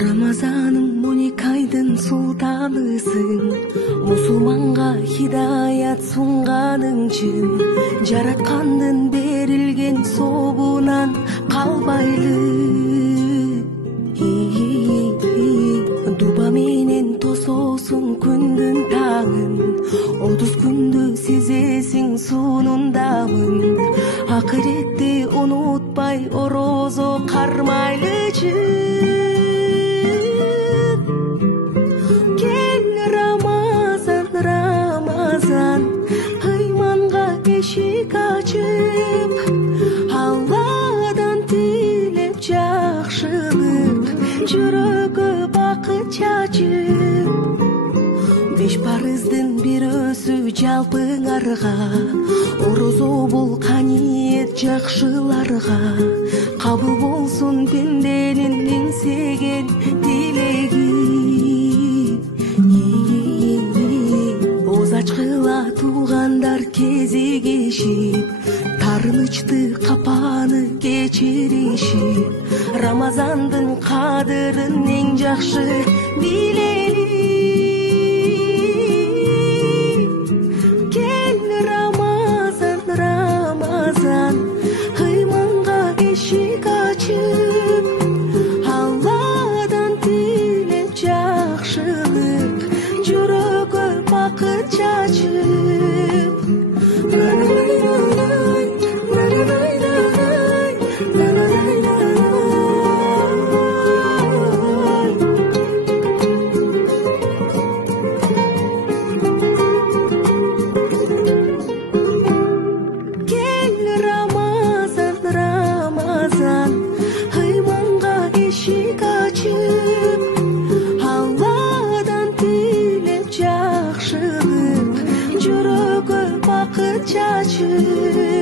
Рамазаным 12 айдын султанысың, мусулманга хидаят сунганың чын, жараткандын берилген соогунан калбайлы. Дуба менен тососуң күндүн таңын, 30 күндү сезесиң сунундамын. Акыретти унутпай орозо кармайлычы. Рамазан, ыйманга эшик ачып, Алладан тилеп жакшылык, жүрөгө бакыт чачып. 5 парыздын бирөөсү жалпыңарга, орозо бул каниет жакшыларга, кабыл болсун пенденин эңсеген тилеги. Ачкыла туугандар кезигишип, тарынычты капаны кечиришип, Рамазандын кадырын эң жакшы билели. Кел Рамазан, Рамазан, ыйманга эшик ачып, Алладан тилеп жакшылык, жүрөгө бакыт чачып. Кел Рамазан, Рамазан, ыйманга эшик ачып, Алладан тилеп жакшылык, жүрөгө бакыт чачып.